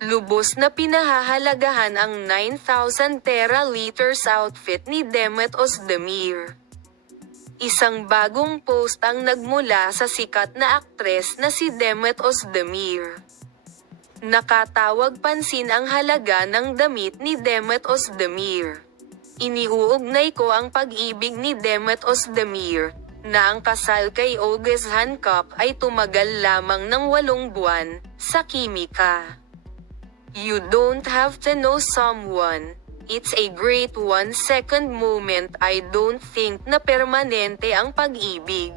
Lubos na pinahahalagahan ang 9,000 tera-liters outfit ni Demet Özdemir. Isang bagong post ang nagmula sa sikat na aktres na si Demet Özdemir. Nakatawag pansin ang halaga ng damit ni Demet Özdemir. Iniuugnay ko ang pag-ibig ni Demet Özdemir, na ang kasal kay August Hancock ay tumagal lamang ng 8 buwan, sa kimika. You don't have to know someone. It's a great 1-second moment. I don't think na permanente ang pag-ibig.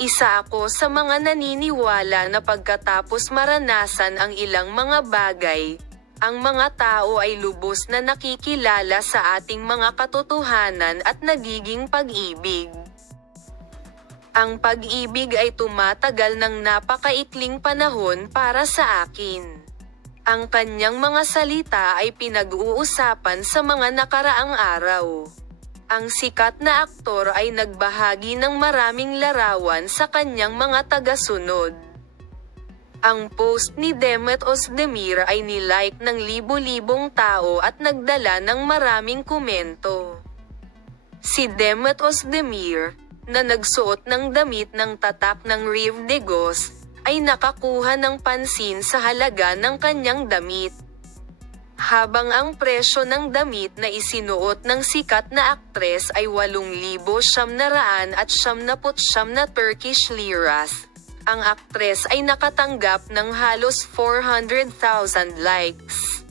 Isa ako sa mga naniniwala na pagkatapos maranasan ang ilang mga bagay, ang mga tao ay lubos na nakikilala sa ating mga katotohanan at nagiging pag-ibig. Ang pag-ibig ay tumatagal ng napakaikling panahon para sa akin. Ang kanyang mga salita ay pinag-uusapan sa mga nakaraang araw. Ang sikat na aktor ay nagbahagi ng maraming larawan sa kanyang mga tagasunod. Ang post ni Demet Özdemir ay nilike ng libo-libong tao at nagdala ng maraming komento. Si Demet Özdemir, na nagsuot ng damit ng tatak ng Rive de Gos, ay nakakuha ng pansin sa halaga ng kanyang damit. Habang ang presyo ng damit na isinuot ng sikat na aktres ay 8,979 na Turkish liras, ang aktres ay nakatanggap ng halos 400,000 likes.